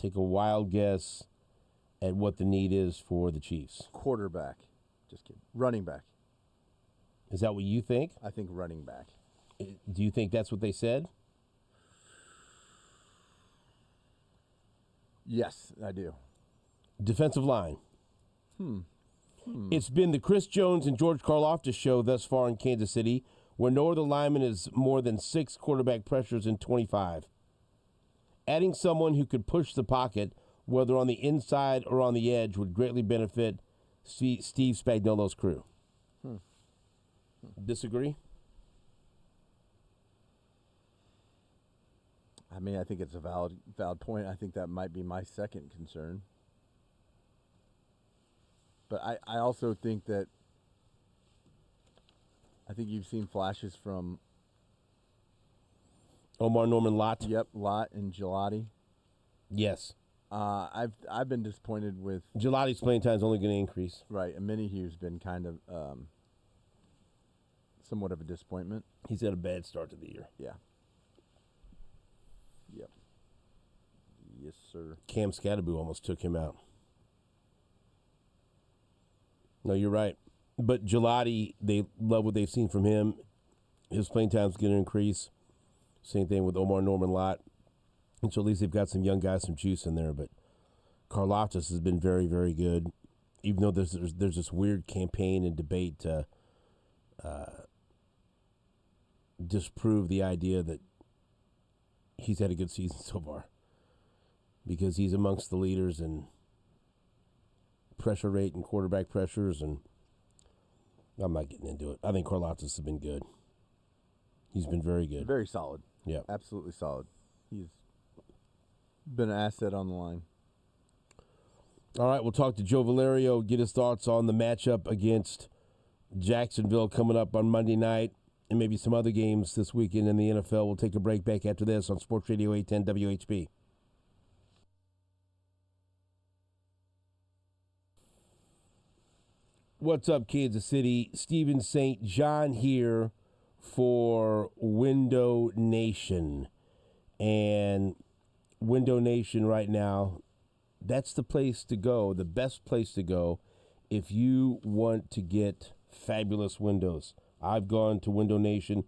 Take a wild guess at what the need is for the Chiefs. Quarterback. Just kidding. Running back. Is that what you think? I think running back. Do you think that's what they said? Yes, I do. Defensive line. It's been the Chris Jones and George Karlaftis show thus far in Kansas City, where no other lineman is more than 6 quarterback pressures in 25. Adding someone who could push the pocket, whether on the inside or on the edge, would greatly benefit Steve Spagnuolo's crew. Disagree? I mean, I think it's a valid point. I think that might be my second concern. But I also think that I think you've seen flashes from Omar Norman Lott? Yep, Lott and Gelati. Yes. I've been disappointed with Gelati's playing time is only going to increase. right. And Minihue's been kind of somewhat of a disappointment. He's had a bad start to the year. Yeah. Yep. Yes, sir. Cam Scatterbo almost took him out. No, you're right. But Gelati, they love what they've seen from him. His playing time's going to increase. Same thing with Omar Norman Lott. And so at least they've got some young guys, some juice in there. But Karlaftis has been very, very good. Even though there's this weird campaign and debate to disprove the idea that he's had a good season so far. Because he's amongst the leaders in pressure rate and quarterback pressures, and I'm not getting into it. I think Karlaftis has been good. He's been very good. Very solid. Yeah. Absolutely solid. He's been an asset on the line. All right, we'll talk to Joe Valerio, get his thoughts on the matchup against Jacksonville coming up on Monday night, and maybe some other games this weekend in the NFL. We'll take a break back after this on Sports Radio 810 WHB. What's up, Kansas City? Stephen St. John here for Window Nation. And Window Nation right now, that's the place to go, the best place to go if you want to get fabulous windows. I've gone to Window Nation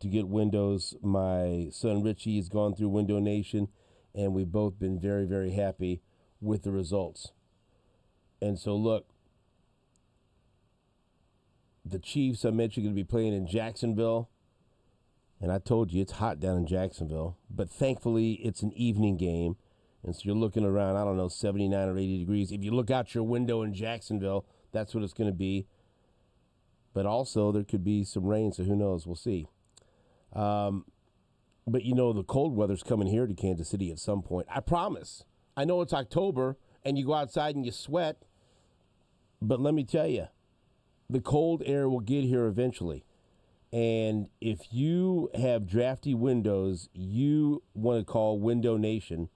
to get windows. My son Richie has gone through Window Nation, and we've both been very, very happy with the results. And so, look, the Chiefs, I mentioned, are going to be playing in Jacksonville. And I told you it's hot down in Jacksonville. But thankfully, it's an evening game. And so you're looking around, 79 or 80 degrees. If you look out your window in Jacksonville, that's what it's going to be. But also, there could be some rain, so who knows? We'll see. But, the cold weather's coming here to Kansas City at some point. I promise. I know it's October, and you go outside and you sweat. But let me tell you, the cold air will get here eventually. And if you have drafty windows, you want to call Window Nation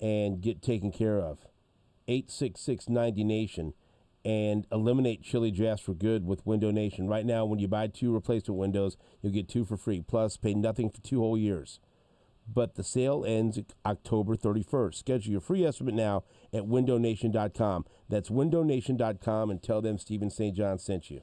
and get taken care of. 866-90-NATION. And eliminate chilly drafts for good with Window Nation. Right now, when you buy 2 replacement windows, you'll get 2 for free. Plus, pay nothing for 2 whole years. But the sale ends October 31st. Schedule your free estimate now at windownation.com. That's windownation.com, and tell them Stephen St. John sent you.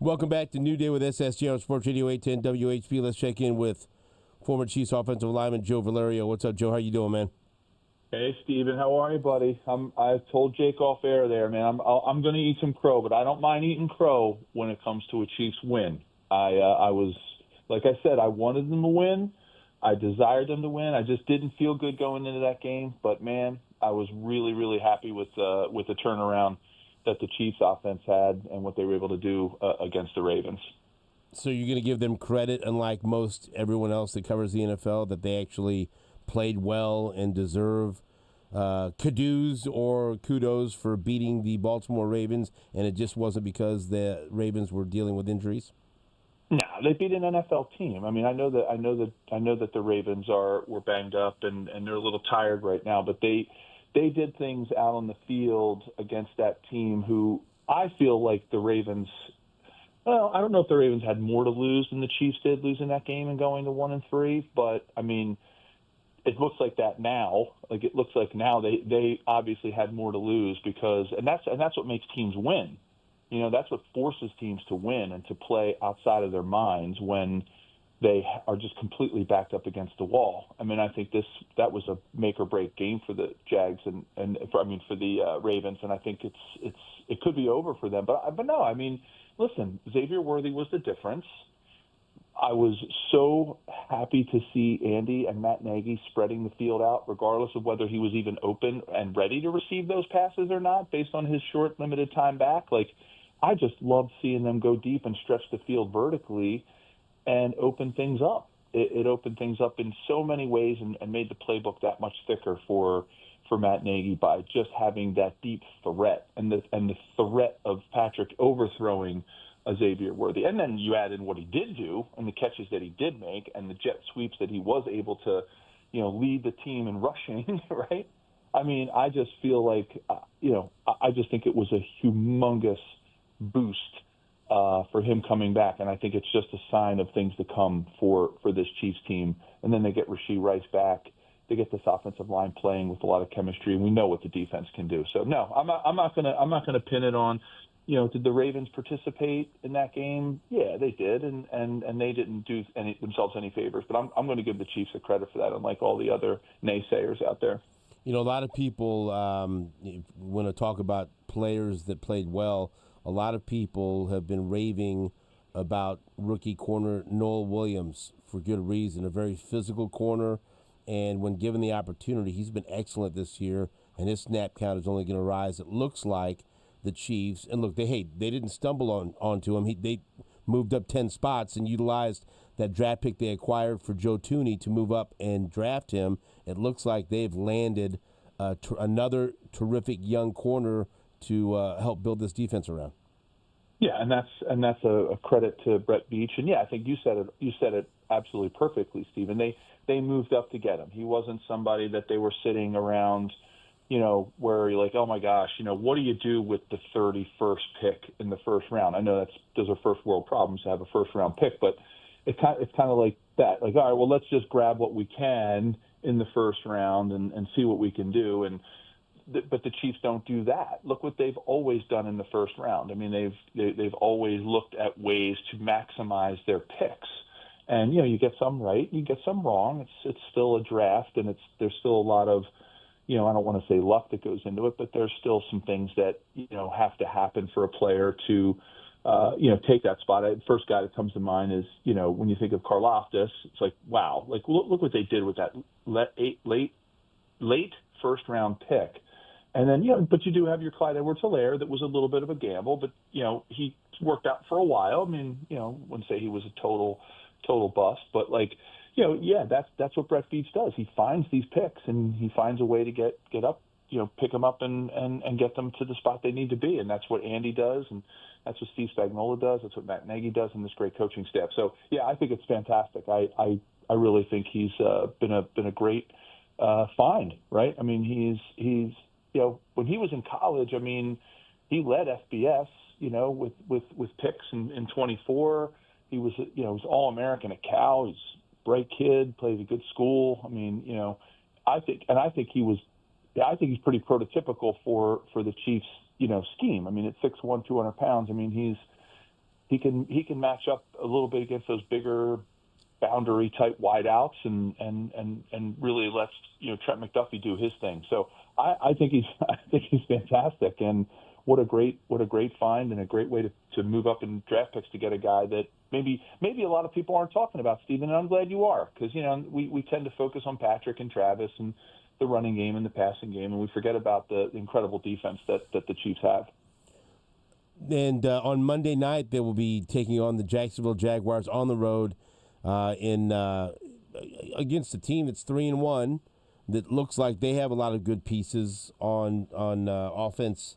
Welcome back to New Day with SSJ on Sports Radio 810 WHP. Let's check in with former Chiefs offensive lineman Joe Valerio. What's up, Joe? How you doing, man? Hey, Steven. How are you, buddy? I told Jake off air there, man. I'm going to eat some crow, but I don't mind eating crow when it comes to a Chiefs win. I was, like I said, I wanted them to win. I desired them to win. I just didn't feel good going into that game. But, man, I was really, really happy with the turnaround that the Chiefs offense had and what they were able to do against the Ravens. So you're going to give them credit, unlike most everyone else that covers the NFL, that they actually played well and deserve kudos or kudos for beating the Baltimore Ravens, and it just wasn't because the Ravens were dealing with injuries? No, they beat an NFL team. I mean, I know that the Ravens were banged up and they're a little tired right now, but they did things out on the field against that team who I feel like the Ravens. Well, I don't know if the Ravens had more to lose than the Chiefs did losing that game and going to 1-3, but I mean, it looks like that now. Like it looks like now they obviously had more to lose because that's what makes teams win. You know, that's what forces teams to win and to play outside of their minds when they are just completely backed up against the wall. I mean, I think that was a make or break game for the Jags and for the Ravens, and I think it could be over for them. But no, I mean, listen, Xavier Worthy was the difference. I was so happy to see Andy and Matt Nagy spreading the field out, regardless of whether he was even open and ready to receive those passes or not, based on his short, limited time back. Like, I just loved seeing them go deep and stretch the field vertically and open things up. It opened things up in so many ways and made the playbook that much thicker for Matt Nagy by just having that deep threat and the threat of Patrick overthrowing Xavier Worthy. And then you add in what he did do and the catches that he did make and the jet sweeps that he was able to, lead the team in rushing, right? I mean, I just feel like, I just think it was a humongous boost for him coming back. And I think it's just a sign of things to come for this Chiefs team. And then they get Rashee Rice back. They get this offensive line playing with a lot of chemistry, and we know what the defense can do. So no, I'm not gonna pin it on, did the Ravens participate in that game? Yeah, they did, and they didn't do themselves any favors. But I'm going to give the Chiefs the credit for that, unlike all the other naysayers out there. A lot of people want to talk about players that played well. A lot of people have been raving about rookie corner Noel Williams for good reason. A very physical corner, and when given the opportunity, he's been excellent this year, and his snap count is only going to rise. It looks like the Chiefs, and look, they didn't stumble onto him. They moved up 10 spots and utilized that draft pick they acquired for Joe Thuney to move up and draft him. It looks like they've landed another terrific young corner to help build this defense around. Yeah, and that's a credit to Brett Beach. And yeah, I think you said it absolutely perfectly, Stephen. They moved up to get him. He wasn't somebody that they were sitting around, where you're like, oh my gosh, what do you do with the 31st pick in the first round? I know those are first world problems to have a first round pick, but it's kind of like that. Like, all right, well, let's just grab what we can in the first round and see what we can do. But the Chiefs don't do that. Look what they've always done in the first round. I mean, they've always looked at ways to maximize their picks. And you get some right, you get some wrong. It's still a draft, and there's still a lot of, I don't want to say luck that goes into it, but there's still some things that have to happen for a player to take that spot. The first guy that comes to mind is when you think of Karlaftis, it's like, wow, like look what they did with that late first round pick. And then, but you do have your Clyde Edwards-Helaire that was a little bit of a gamble, but, he worked out for a while. I mean, wouldn't say he was a total bust, but that's what Brett Beach does. He finds these picks and he finds a way to get up, pick them up and get them to the spot they need to be. And that's what Andy does. And that's what Steve Spagnuolo does. That's what Matt Nagy does and this great coaching staff. So, yeah, I think it's fantastic. I really think he's been a great find, right? I mean, he's when he was in college, I mean, he led FBS, with picks in 24. He was, was All-American at Cal. He's a bright kid, played a good school. I mean, I think he's pretty prototypical for the Chiefs, scheme. I mean, at 6'1", 200 pounds, I mean, he can match up a little bit against those bigger boundary type wideouts and really lets Trent McDuffie do his thing. So I think he's fantastic, and what a great find and a great way to move up in draft picks to get a guy that maybe a lot of people aren't talking about, Stephen, and I'm glad you are, because we tend to focus on Patrick and Travis and the running game and the passing game, and we forget about the incredible defense that the Chiefs have. And on Monday night, they will be taking on the Jacksonville Jaguars on the road against a team that's 3-1 that looks like they have a lot of good pieces on offense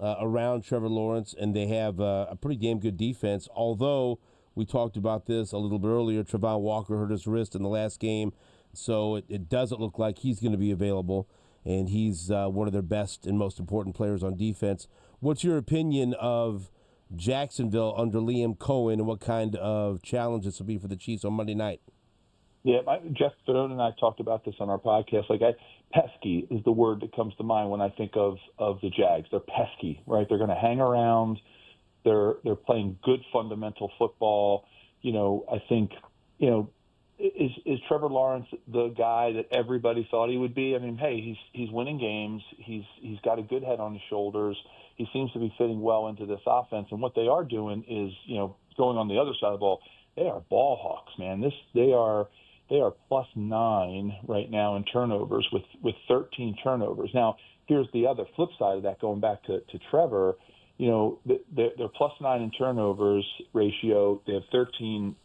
around Trevor Lawrence, and they have a pretty damn good defense. Although we talked about this a little bit earlier, Travon Walker hurt his wrist in the last game, so it doesn't look like he's going to be available, and he's one of their best and most important players on defense. What's your opinion of Jacksonville under Liam Cohen, and what kind of challenge this will be for the Chiefs on Monday night? Yeah, Jeff Fedone and I talked about this on our podcast. Pesky is the word that comes to mind when I think of the Jags. They're pesky, right? They're going to hang around. They're playing good fundamental football. I think, is Trevor Lawrence the guy that everybody thought he would be? I mean, hey, he's winning games. He's got a good head on his shoulders. He seems to be fitting well into this offense. And what they are doing is, going on the other side of the ball, they are ball hawks, man. They are +9 right now in turnovers with 13 turnovers. Now, here's the other flip side of that, going back to Trevor. They're +9 in turnovers ratio. They have 13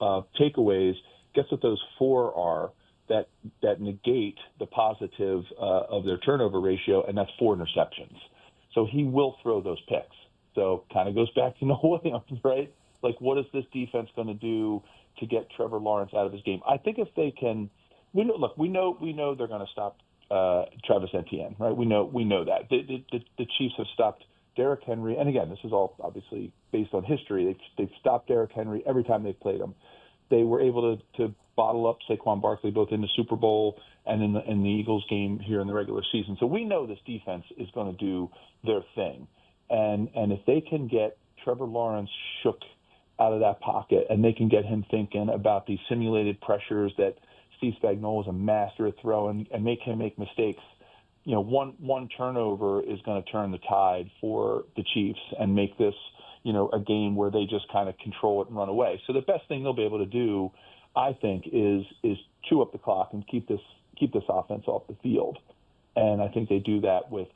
takeaways. Guess what those 4 are that negate the positive of their turnover ratio, and that's 4 interceptions. So he will throw those picks. So kind of goes back to Noah Williams, right? Like, what is this defense going to do to get Trevor Lawrence out of his game? I think if they can, we know they're going to stop Travis Etienne, right? We know that the Chiefs have stopped Derrick Henry, and again, this is all obviously based on history. They've stopped Derrick Henry every time they've played him. They were able to bottle up Saquon Barkley both in the Super Bowl and in the Eagles game here in the regular season. So we know this defense is going to do their thing, and if they can get Trevor Lawrence shook out of that pocket, and they can get him thinking about these simulated pressures that Steve Spagnuolo is a master at throwing, and make him make mistakes. One turnover is going to turn the tide for the Chiefs and make this, a game where they just kind of control it and run away. So the best thing they'll be able to do, I think, is chew up the clock and keep this offense off the field. And I think they do that with,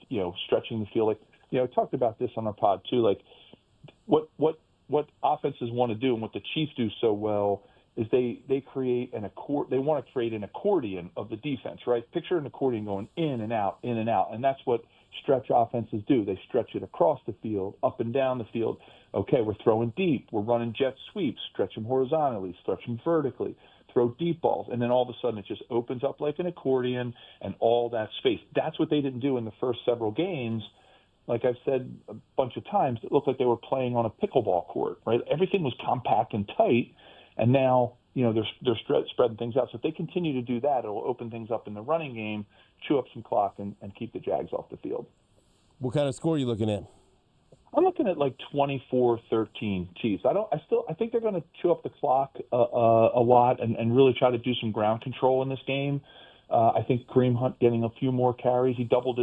stretching the field. I talked about this on our pod too. What offenses want to do, and what the Chiefs do so well, is they create they want to create an accordion of the defense, right? Picture an accordion going in and out, and that's what stretch offenses do. They stretch it across the field, up and down the field. Okay, we're throwing deep, we're running jet sweeps, stretch them horizontally, stretch them vertically, throw deep balls, and then all of a sudden it just opens up like an accordion and all that space. That's what they didn't do in the first several games. Like I've said a bunch of times, it looked like they were playing on a pickleball court, right? Everything was compact and tight, and now, they're spreading things out. So if they continue to do that, it'll open things up in the running game, chew up some clock, and keep the Jags off the field. What kind of score are you looking at? I'm looking at like 24-13 Chiefs. I think they're going to chew up the clock a lot and really try to do some ground control in this game. I think Kareem Hunt getting a few more carries. He doubled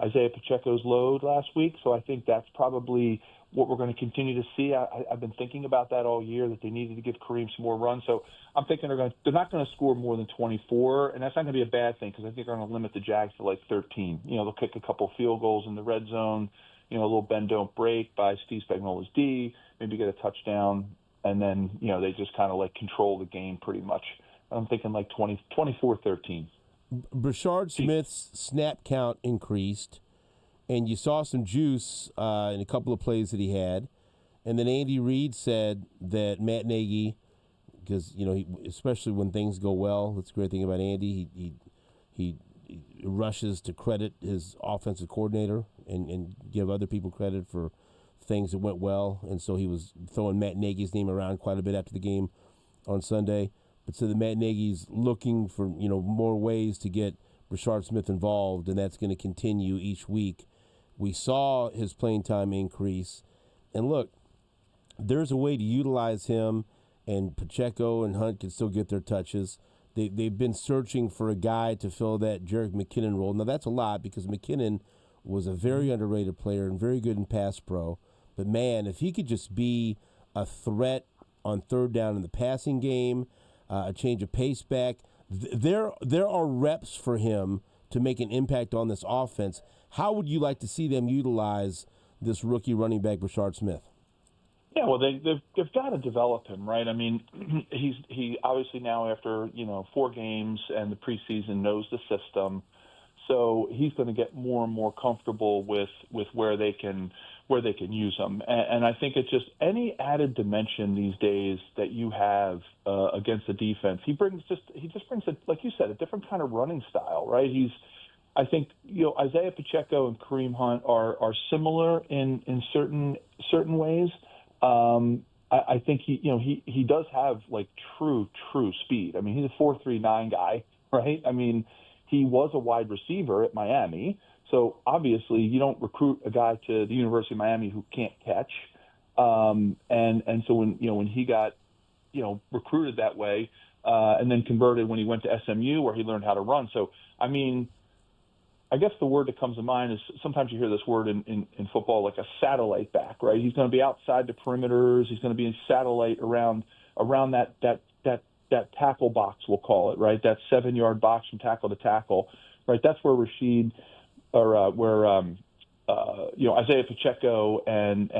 Isaiah Pacheco's load last week, so I think that's probably what we're going to continue to see. I've been thinking about that all year, that they needed to give Kareem some more runs. So I'm thinking they're not going to score more than 24, and that's not going to be a bad thing because I think they're going to limit the Jags to like 13. They'll kick a couple field goals in the red zone, a little bend don't break by Steve Spagnuolo's D, maybe get a touchdown, and then they just kind of like control the game pretty much. I'm thinking like 24-13. Brashard Smith's snap count increased, and you saw some juice in a couple of plays that he had. And then Andy Reid said that Matt Nagy, because especially when things go well, that's the great thing about Andy. He rushes to credit his offensive coordinator and give other people credit for things that went well. And so he was throwing Matt Nagy's name around quite a bit after the game on Sunday. But so the Matt Nagy's looking for more ways to get Brashard Smith involved, and that's going to continue each week. We saw his playing time increase, and look, there's a way to utilize him, and Pacheco and Hunt can still get their touches. They've been searching for a guy to fill that Jerick McKinnon role. Now that's a lot because McKinnon was a very underrated player and very good in pass pro. But man, if he could just be a threat on third down in the passing game, a change of pace back, there are reps for him to make an impact on this offense. How would you like to see them utilize this rookie running back, Brashard Smith? Yeah, well, they've got to develop him, right? I mean, he obviously now after 4 games and the preseason knows the system, so he's going to get more and more comfortable with where they can use him. And I think it's just any added dimension these days that you have against the defense. He just brings like you said, a different kind of running style, right? I think Isaiah Pacheco and Kareem Hunt are similar in certain ways. I think he does have like true speed. I mean, he's a 4.39 guy, right? I mean, he was a wide receiver at Miami, so obviously you don't recruit a guy to the University of Miami who can't catch. And so when he got recruited that way and then converted when he went to SMU where he learned how to run. So I mean, I guess the word that comes to mind is sometimes you hear this word in football, like a satellite back, right? He's going to be outside the perimeters. He's going to be in satellite around that tackle box, we'll call it, right? That 7-yard box from tackle to tackle, right? That's where Isaiah Pacheco and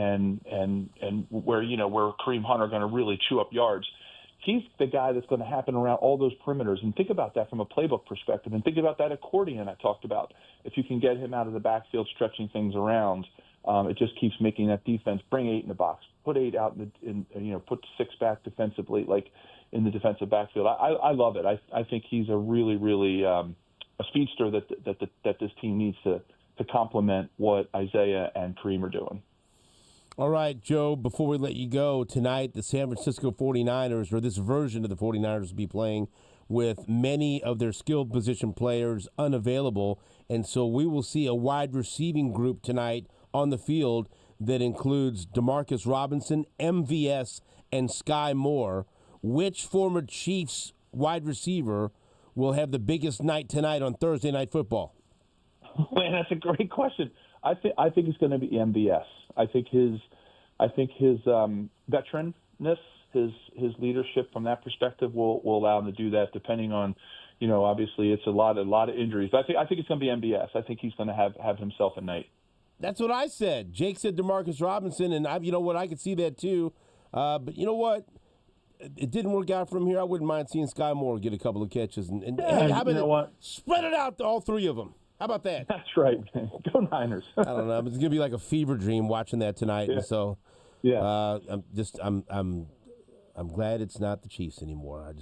where Kareem Hunt are going to really chew up yards. He's the guy that's going to happen around all those perimeters. And think about that from a playbook perspective. And think about that accordion I talked about. If you can get him out of the backfield stretching things around, it just keeps making that defense bring 8 in the box, put 8 out put 6 back defensively, like in the defensive backfield. I love it. I think he's a really, really a speedster that this team needs to complement what Isaiah and Kareem are doing. All right, Joe, before we let you go, tonight the San Francisco 49ers, or this version of the 49ers, will be playing with many of their skilled position players unavailable, and so we will see a wide receiving group tonight on the field that includes Demarcus Robinson, MVS, and Sky Moore. Which former Chiefs wide receiver will have the biggest night tonight on Thursday Night Football? Man, that's a great question. I think it's going to be MVS. I think his veteranness, his leadership from that perspective will allow him to do that. Depending on, obviously it's a lot of injuries. But I think it's going to be MVS. I think he's going to have himself a night. That's what I said. Jake said Demarcus Robinson, and I could see that too. But you know what? it didn't work out from here. I wouldn't mind seeing Sky Moore get a couple of catches. And Yeah, how about you know what? Spread it out to all three of them. How about that? That's right, man. Go Niners. I don't know. It's gonna be like a fever dream watching that tonight. Yeah. And so, Yeah. I'm glad it's not the Chiefs anymore.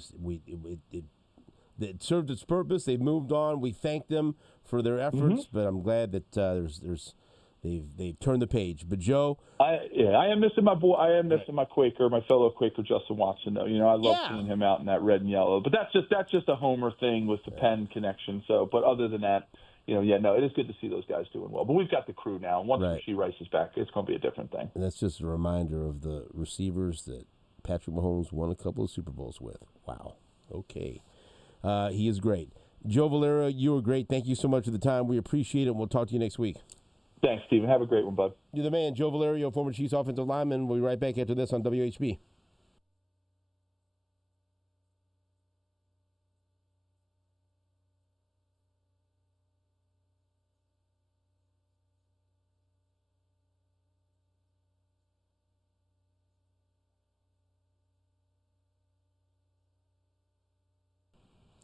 It served its purpose. They've moved on. We thank them for their efforts, but I'm glad that they've turned the page. But Joe, I am missing my boy. I am missing my Quaker, my fellow Quaker, Justin Watson. Though I love seeing him out in that red and yellow. But that's just a homer thing with the Penn connection. So, but other than that, it is good to see those guys doing well. But we've got the crew now. Once Rasheed Rice is back, it's going to be a different thing. And that's just a reminder of the receivers that Patrick Mahomes won a couple of Super Bowls with. Wow. Okay. He is great. Joe Valerio, you were great. Thank you so much for the time. We appreciate it. We'll talk to you next week. Thanks, Stephen. Have a great one, bud. You're the man. Joe Valerio, former Chiefs offensive lineman. We'll be right back after this on WHB.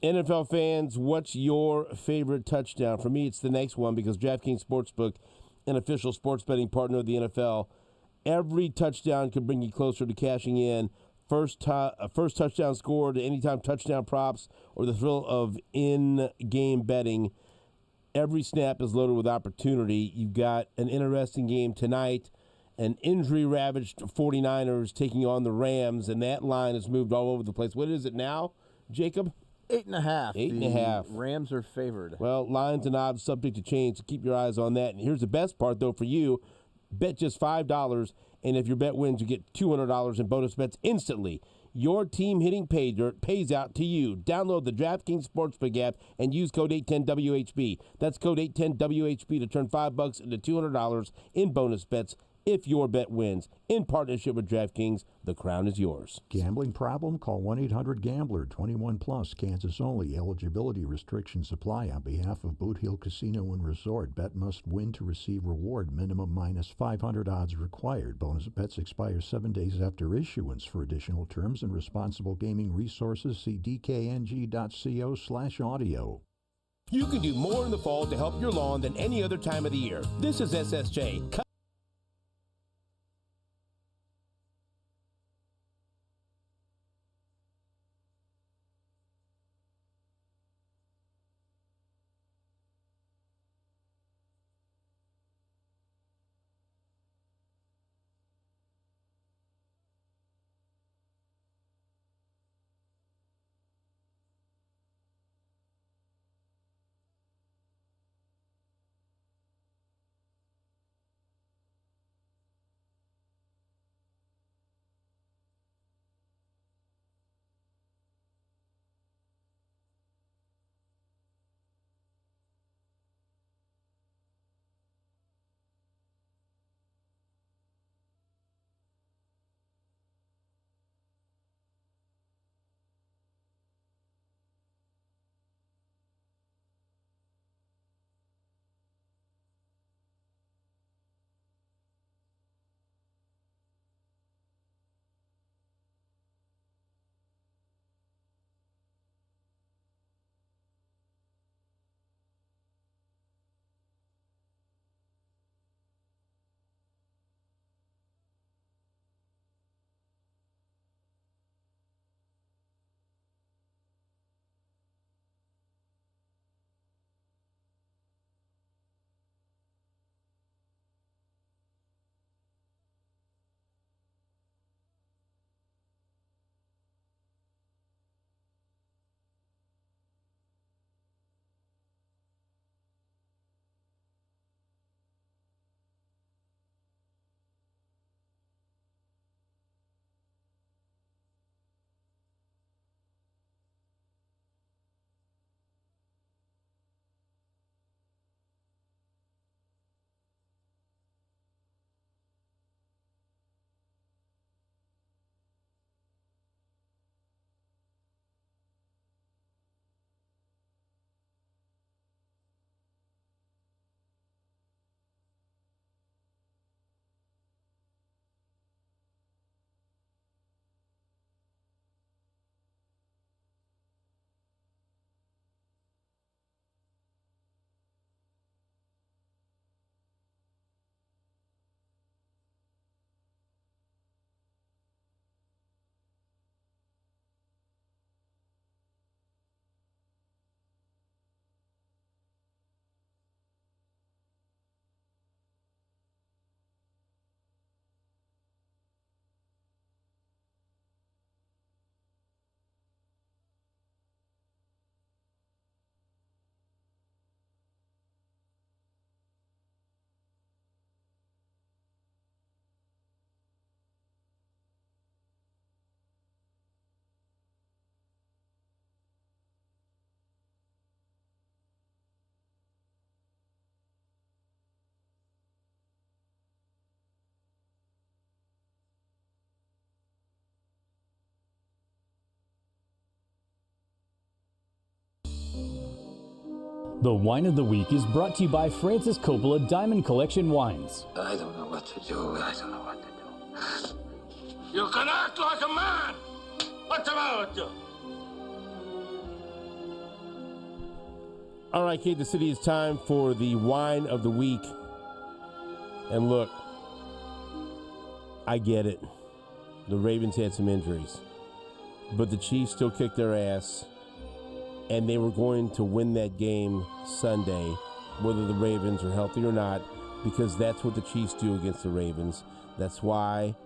NFL fans, what's your favorite touchdown? For me, it's the next one because DraftKings Sportsbook, an official sports betting partner of the NFL, every touchdown could bring you closer to cashing in. First touchdown scored, anytime touchdown props, or the thrill of in-game betting. Every snap is loaded with opportunity. You've got an interesting game tonight, an injury-ravaged 49ers taking on the Rams, and that line has moved all over the place. What is it now, Jacob? 8.5. 8.5. Rams are favored. Well, lines and odds subject to change, so keep your eyes on that. And here's the best part, though, for you. Bet just $5, and if your bet wins, you get $200 in bonus bets instantly. Your team hitting pay dirt pays out to you. Download the DraftKings Sportsbook app and use code 810WHB. That's code 810WHB to turn $5 into $200 in bonus bets if your bet wins. In partnership with DraftKings, the crown is yours. Gambling problem? Call 1-800-GAMBLER. 21 plus, Kansas only. Eligibility restrictions apply. On behalf of Boot Hill Casino and Resort, bet must win to receive reward. Minimum minus 500 odds required. Bonus bets expire 7 days after issuance. For additional terms and responsible gaming resources, see dkng.co/audio. You can do more in the fall to help your lawn than any other time of the year. This is SSJ. The Wine of the Week is brought to you by Francis Coppola Diamond Collection Wines. I don't know what to do. I don't know what to do. You can act like a man! What's the matter with you? All right, Kansas City, it's time for the Wine of the Week. And look, I get it. The Ravens had some injuries, but the Chiefs still kicked their ass, and they were going to win that game Sunday, whether the Ravens are healthy or not, because that's what the Chiefs do against the Ravens. That's why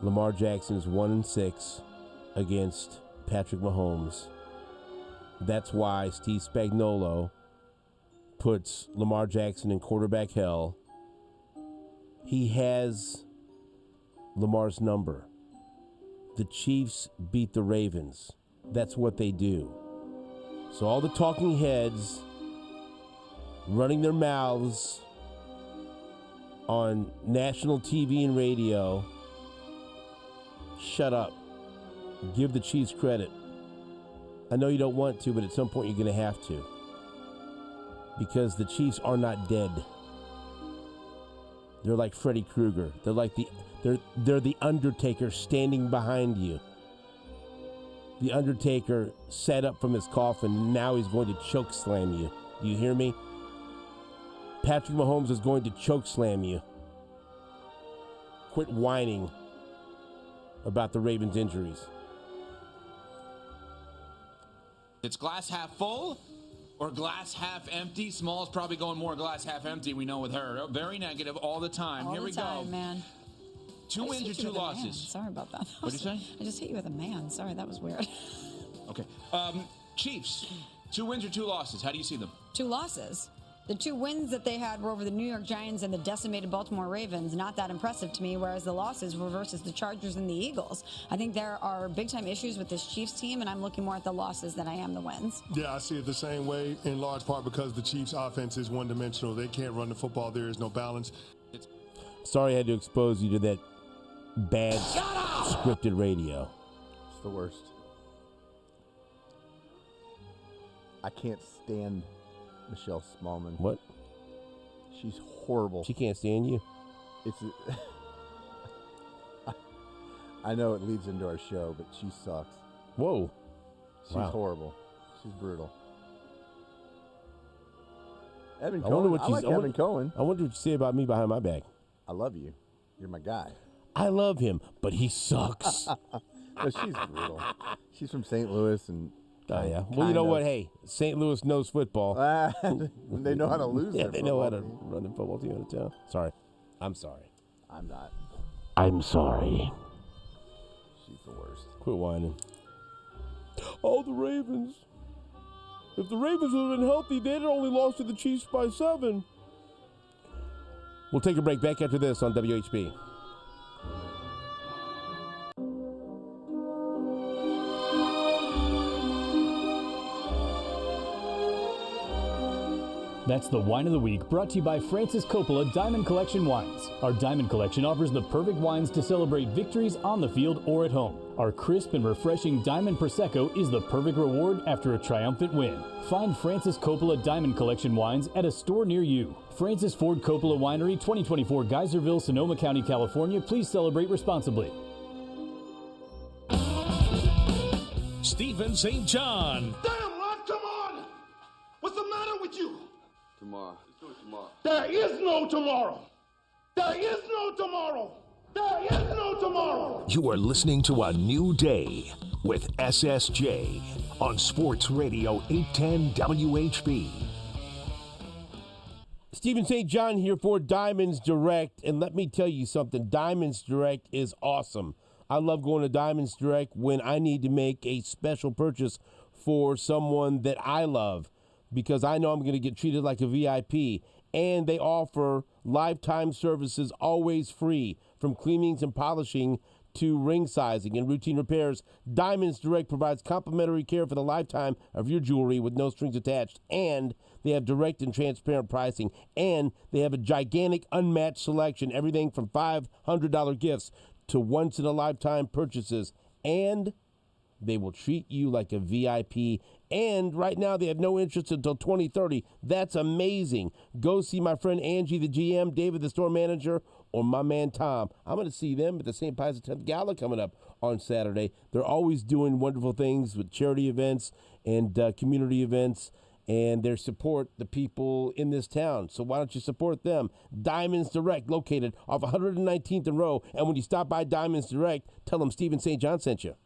Lamar Jackson is 1-6 against Patrick Mahomes. That's why Steve Spagnuolo puts Lamar Jackson in quarterback hell. He has Lamar's number. The Chiefs beat the Ravens. That's what they do. So all the talking heads running their mouths on national TV and radio, shut up. Give the Chiefs credit. I know you don't want to, but at some point you're going to have to. Because the Chiefs are not dead. They're like Freddy Krueger. They're the Undertaker standing behind you. The Undertaker sat up from his coffin, and now he's going to choke slam you. Do you hear me? Patrick Mahomes is going to choke slam you. Quit whining about the Ravens' injuries. It's glass half full or glass half empty. Small's probably going more glass half empty, we know with her. Very negative all the time. Here we go. Man. 2 wins or 2 losses? Sorry about that. What'd you say? I just hit you with a man. Sorry, that was weird. Okay. Chiefs, 2 wins or 2 losses? How do you see them? 2 losses. The 2 wins that they had were over the New York Giants and the decimated Baltimore Ravens. Not that impressive to me, whereas the losses were versus the Chargers and the Eagles. I think there are big-time issues with this Chiefs team, and I'm looking more at the losses than I am the wins. Yeah, I see it the same way, in large part because the Chiefs' offense is one-dimensional. They can't run the football. There is no balance. Sorry I had to expose you to that bad scripted radio. It's the worst. I can't stand Michelle Smallman. What? She's horrible. She can't stand you? I know it leads into our show, but she sucks. Whoa. She's Wow. horrible. She's brutal. Evan I Cohen. wonder what I like Evan Cohen. I wonder what you say about me behind my back. I love you. You're my guy. I love him, but he sucks. No, she's brutal. She's from St. Louis and. Oh, yeah. Well, you know what? Hey, St. Louis knows football. They know how to lose. Yeah, their they know how to football team. run the football team out of town. Sorry. I'm sorry. I'm not. I'm sorry. She's the worst. Quit whining. Oh, the Ravens. If the Ravens would have been healthy, they'd have only lost to the Chiefs by 7. We'll take a break. Back after this on WHB. That's the Wine of the Week, brought to you by Francis Coppola Diamond Collection Wines. Our Diamond Collection offers the perfect wines to celebrate victories on the field or at home. Our crisp and refreshing Diamond Prosecco is the perfect reward after a triumphant win. Find Francis Coppola Diamond Collection Wines at a store near you. Francis Ford Coppola Winery, 2024 Geyserville, Sonoma County, California. Please celebrate responsibly. Stephen St. John. Damn, Rod, come on! What's the matter with you? Tomorrow. Let's do it tomorrow. There is no tomorrow. There is no tomorrow. There is no tomorrow. You are listening to A New Day with SSJ on Sports Radio 810 WHB. Stephen St. John here for Diamonds Direct. And let me tell you something. Diamonds Direct is awesome. I love going to Diamonds Direct when I need to make a special purchase for someone that I love, because I know I'm going to get treated like a VIP. And they offer lifetime services, always free, from cleanings and polishing to ring sizing and routine repairs. Diamonds Direct provides complimentary care for the lifetime of your jewelry with no strings attached. And they have direct and transparent pricing. And they have a gigantic unmatched selection, everything from $500 gifts to once-in-a-lifetime purchases. And they will treat you like a VIP And right now they have no interest until 2030. That's amazing. Go see my friend Angie, the GM, David, the store manager, or my man Tom. I'm going to see them at the St. Pius X Gala coming up on Saturday. They're always doing wonderful things with charity events and community events, and they support the people in this town. So why don't you support them? Diamonds Direct, located off 119th and Row. And when you stop by Diamonds Direct, tell them Stephen St. John sent you.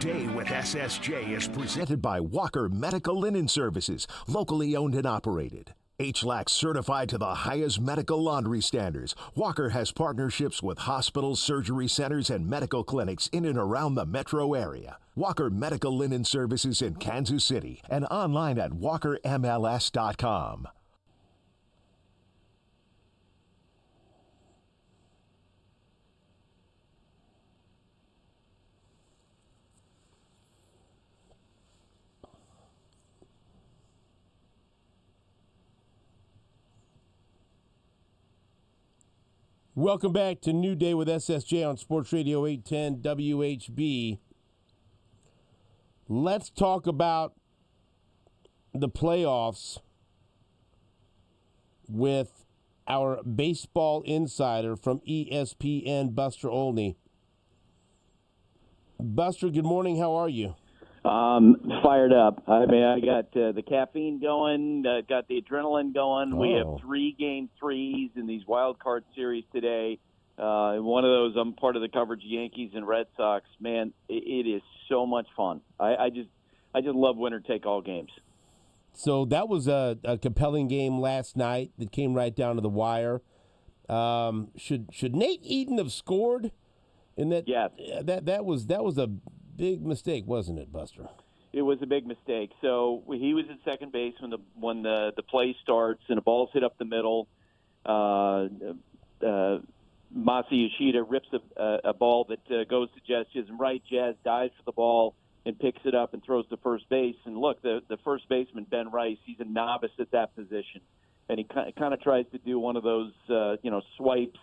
Day with SSJ is presented by Walker Medical Linen Services, locally owned and operated. HLAC certified to the highest medical laundry standards. Walker has partnerships with hospitals, surgery centers, and medical clinics in and around the metro area. Walker Medical Linen Services in Kansas City and online at walkermls.com. Welcome back to New Day with SSJ on Sports Radio 810 WHB. Let's talk about the playoffs with our baseball insider from ESPN, Buster Olney. Buster, good morning. How are you? Fired up. I mean, I got the caffeine going, got the adrenaline going. We have 3 game threes in these wild card series today. One of those, I'm part of the coverage, Yankees and Red Sox. Man, it is so much fun. I just love winner take all games. So that was a compelling game last night that came right down to the wire. Should Nate Eaton have scored in that? Yes. That was a big mistake, wasn't it, Buster? It was a big mistake. So he was at second base when the play starts and the ball's hit up the middle. Masa Yoshida rips a ball that goes to Jazz Chisholm right. Jazz dives for the ball and picks it up and throws to first base. And look, the first baseman, Ben Rice, he's a novice at that position. And he kind of tries to do one of those, swipes,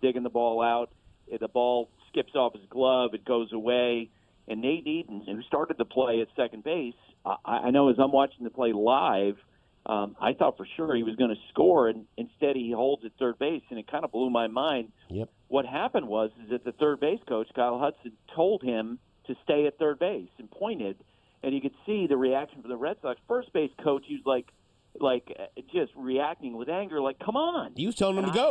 digging the ball out. The ball skips off his glove. It goes away. And Nate Eaton, who started the play at second base, I know as I'm watching the play live, I thought for sure he was going to score, and instead he holds at third base, and it kind of blew my mind. Yep. What happened was that the third base coach, Kyle Hudson, told him to stay at third base and pointed, and you could see the reaction from the Red Sox. First base coach, he was like just reacting with anger, like, come on. He was telling him to go.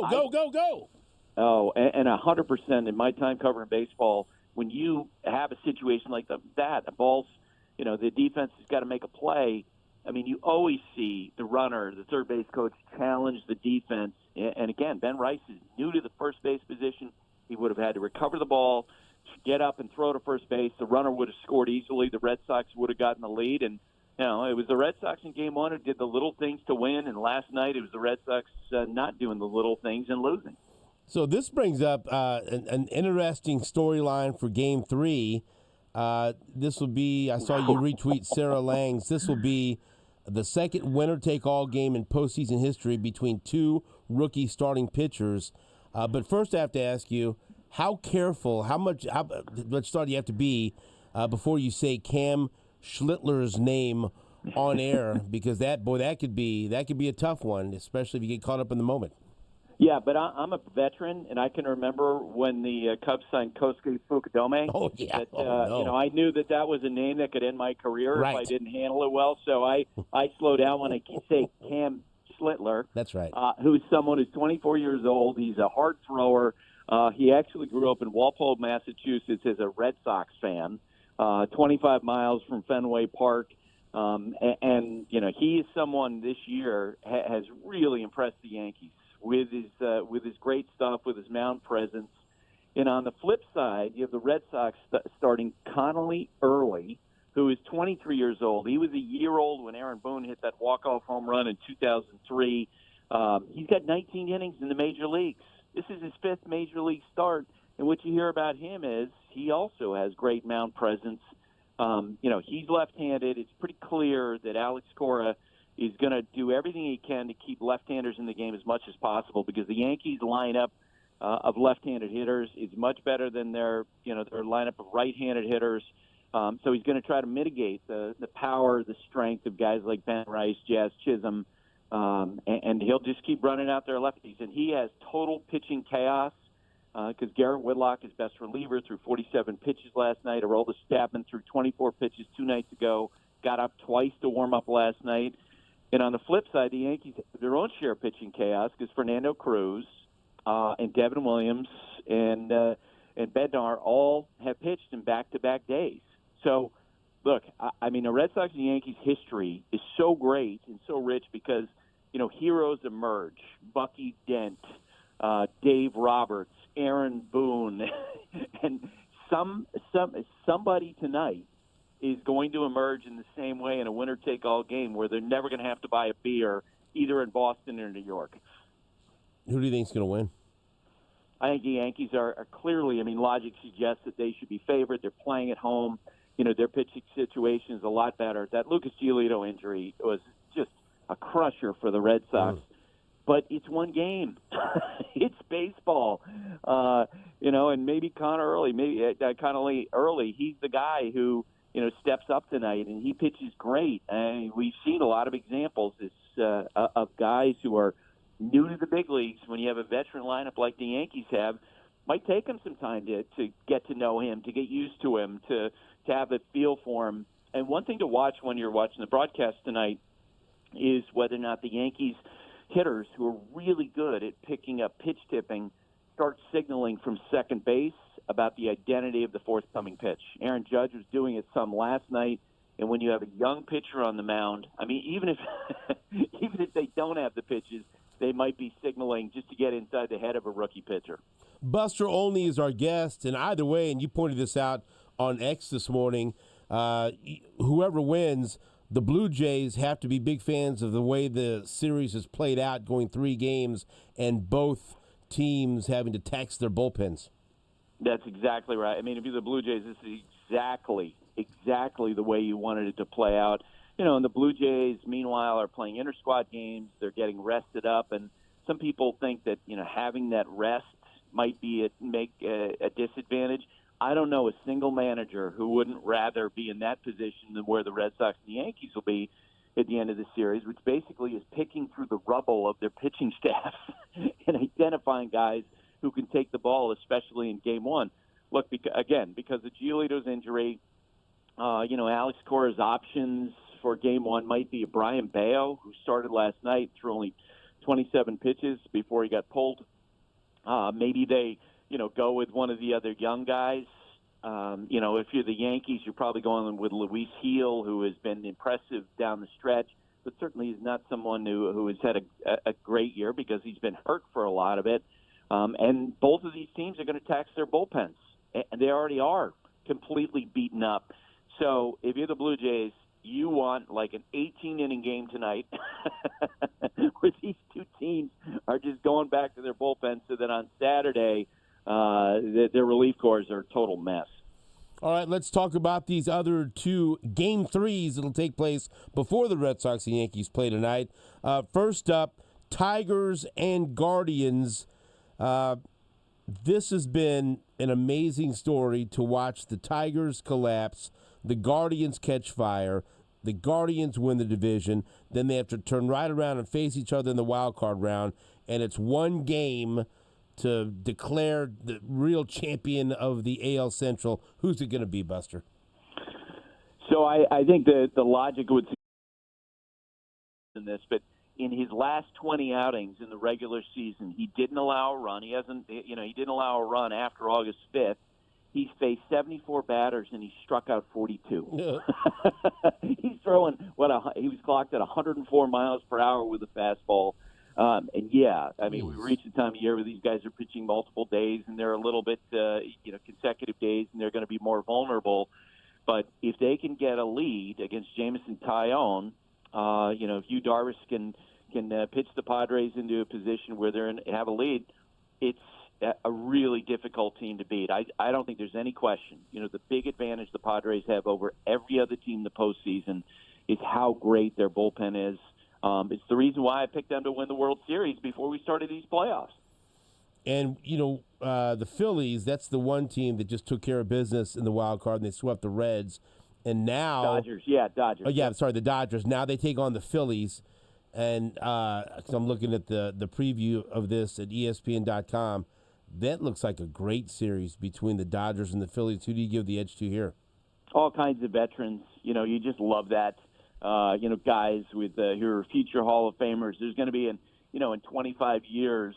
Oh, and 100% in my time covering baseball, when you have a situation like that, the ball's, the defense has got to make a play. I mean, you always see the runner, the third base coach, challenge the defense. And again, Ben Rice is new to the first base position. He would have had to recover the ball, get up and throw to first base. The runner would have scored easily. The Red Sox would have gotten the lead. And, it was the Red Sox in Game 1 who did the little things to win. And last night it was the Red Sox not doing the little things and losing. So this brings up an interesting storyline for Game 3. This will be, I saw you retweet Sarah Lang's, this will be the second winner-take-all game in postseason history between 2 rookie starting pitchers. But first I have to ask you, how much start do you have to be before you say Cam Schlittler's name on air? Because that could be a tough one, especially if you get caught up in the moment. Yeah, but I'm a veteran, and I can remember when the Cubs signed Kosuke Fukudome. Oh, yeah. I knew that was a name that could end my career if I didn't handle it well. So I slow down when I say Cam Schlittler. That's right. Who's someone who's 24 years old. He's a hard thrower. He actually grew up in Walpole, Massachusetts as a Red Sox fan, 25 miles from Fenway Park. And he is someone this year has really impressed the Yankees with his great stuff, with his mound presence. And on the flip side, you have the Red Sox starting Connolly Early, who is 23 years old. He was a year old when Aaron Boone hit that walk-off home run in 2003. He's got 19 innings in the major leagues. This is his 5th major league start. And what you hear about him is he also has great mound presence. He's left-handed. It's pretty clear that Alex Cora is going to do everything he can to keep left-handers in the game as much as possible, because the Yankees lineup of left-handed hitters is much better than their lineup of right-handed hitters. So he's going to try to mitigate the power, the strength of guys like Ben Rice, Jazz Chisholm, and he'll just keep running out their lefties. And he has total pitching chaos because Garrett Whitlock, his best reliever, threw 47 pitches last night. Aroldis Chapman threw 24 pitches 2 nights ago, got up twice to warm up last night. And on the flip side, the Yankees have their own share of pitching chaos because Fernando Cruz and Devin Williams and Bednar all have pitched in back-to-back days. So, look, I mean, the Red Sox and Yankees history is so great and so rich because, heroes emerge. Bucky Dent, Dave Roberts, Aaron Boone, and somebody tonight is going to emerge in the same way in a winner-take-all game where they're never going to have to buy a beer either in Boston or New York. Who do you think is going to win? I think the Yankees are clearly, logic suggests that they should be favored. They're playing at home. Their pitching situation is a lot better. That Lucas Giolito injury was just a crusher for the Red Sox. But it's one game. It's baseball. And maybe Connor Early, he's the guy who, steps up tonight, and he pitches great. And we've seen a lot of examples of guys who are new to the big leagues. When you have a veteran lineup like the Yankees have, might take him some time to get to know him, to get used to him, to have a feel for him. And one thing to watch when you're watching the broadcast tonight is whether or not the Yankees hitters, who are really good at picking up pitch tipping, start signaling from second base about the identity of the forthcoming pitch. Aaron Judge was doing it some last night, and when you have a young pitcher on the mound, even if they don't have the pitches, they might be signaling just to get inside the head of a rookie pitcher. Buster Olney is our guest, and either way, and you pointed this out on X this morning, whoever wins, the Blue Jays have to be big fans of the way the series has played out, going 3 games, and both teams having to tax their bullpens. That's exactly right. If you're the Blue Jays, this is exactly the way you wanted it to play out. And the Blue Jays, meanwhile, are playing inter-squad games. They're getting rested up, and some people think that, having that rest might make a disadvantage. I don't know a single manager who wouldn't rather be in that position than where the Red Sox and the Yankees will be at the end of the series, which basically is picking through the rubble of their pitching staff and identifying guys who can take the ball, especially in Game 1. Look, because of Giolito's injury, Alex Cora's options for Game 1 might be a Brian Bayo, who started last night through only 27 pitches before he got pulled. Maybe they, go with one of the other young guys. If you're the Yankees, you're probably going with Luis Gil, who has been impressive down the stretch, but certainly is not someone who has had a great year because he's been hurt for a lot of it. And both of these teams are going to tax their bullpens. And they already are completely beaten up. So if you're the Blue Jays, you want like an 18-inning game tonight where these two teams are just going back to their bullpens so that on Saturday their relief corps are a total mess. All right, let's talk about these other 2 Game 3s that'll take place before the Red Sox and Yankees play tonight. First up, Tigers and Guardians. This has been an amazing story to watch the Tigers collapse, the Guardians catch fire, the Guardians win the division, then they have to turn right around and face each other in the wild card round, and it's one game to declare the real champion of the AL Central. Who's it going to be, Buster? So I think the logic would in this, but in his last 20 outings in the regular season, he didn't allow a run. He didn't allow a run after August 5th. He's faced 74 batters and he struck out 42. He's throwing he was clocked at 104 miles per hour with a fastball. We reach the time of year where these guys are pitching multiple days and they're a little bit, consecutive days, and they're going to be more vulnerable. But if they can get a lead against Jameson Taillon, if Yu Darvish can pitch the Padres into a position where they have a lead, it's a really difficult team to beat. I don't think there's any question. The big advantage the Padres have over every other team in the postseason is how great their bullpen is. It's the reason why I picked them to win the World Series before we started these playoffs. And, the Phillies, that's the one team that just took care of business in the wild card, and they swept the Reds. And now Dodgers. Oh, yeah, sorry, the Dodgers. Now they take on the Phillies. And 'cause I'm looking at the preview of this at ESPN.com. That looks like a great series between the Dodgers and the Phillies. Who do you give the edge to here? All kinds of veterans. You just love that. Guys with who are future Hall of Famers. There's going to be in 25 years,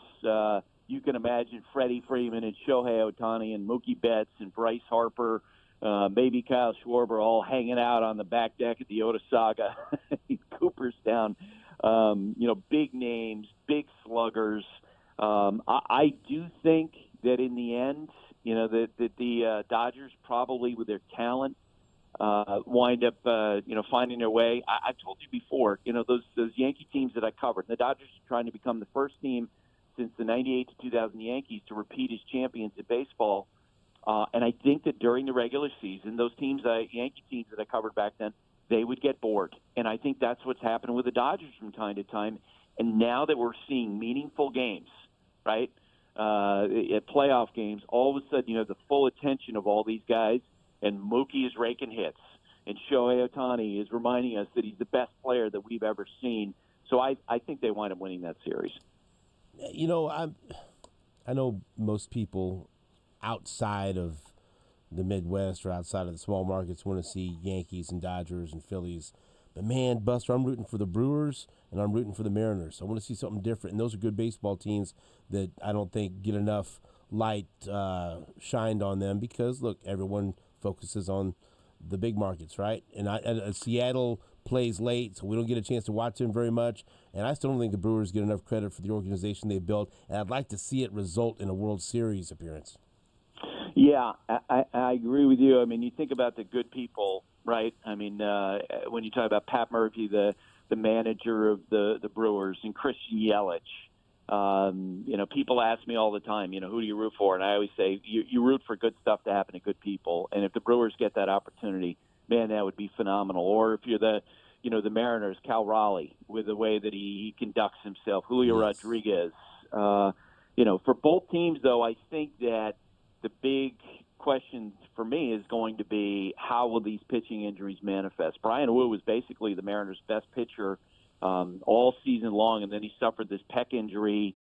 you can imagine Freddie Freeman and Shohei Ohtani and Mookie Betts and Bryce Harper, maybe Kyle Schwarber all hanging out on the back deck at the Otis Saga in Cooperstown. Big names, big sluggers. I do think that in the end, that the Dodgers probably with their talent wind up, finding their way. I've told you before, those Yankee teams that I covered, the Dodgers are trying to become the first team since the 98 to 2000 Yankees to repeat as champions in baseball. And I think that during the regular season, those teams, Yankee teams that I covered back then, they would get bored. And I think that's what's happening with the Dodgers from time to time. And now that we're seeing meaningful games, right, at playoff games, all of a sudden you have the full attention of all these guys, and Mookie is raking hits, and Shohei Ohtani is reminding us that he's the best player that we've ever seen. So I think they wind up winning that series. I know most people outside of the Midwest or outside of the small markets want to see Yankees and Dodgers and Phillies. But, man, Buster, I'm rooting for the Brewers and I'm rooting for the Mariners. I want to see something different. And those are good baseball teams that I don't think get enough light shined on them because, look, everyone focuses on the big markets, right? And Seattle plays late, so we don't get a chance to watch them very much. And I still don't think the Brewers get enough credit for the organization they've built. And I'd like to see it result in a World Series appearance. Yeah, I agree with you. I mean, you think about the good people, right? I mean, when you talk about Pat Murphy, the manager of the Brewers, and Christian Yelich, people ask me all the time, who do you root for? And I always say, you root for good stuff to happen to good people. And if the Brewers get that opportunity, man, that would be phenomenal. Or if you're the Mariners, Cal Raleigh, with the way that he conducts himself, Julio Rodriguez. For both teams, though, I think that the big question for me is going to be how will these pitching injuries manifest? Brian Wu was basically the Mariners' best pitcher all season long, and then he suffered this pec injury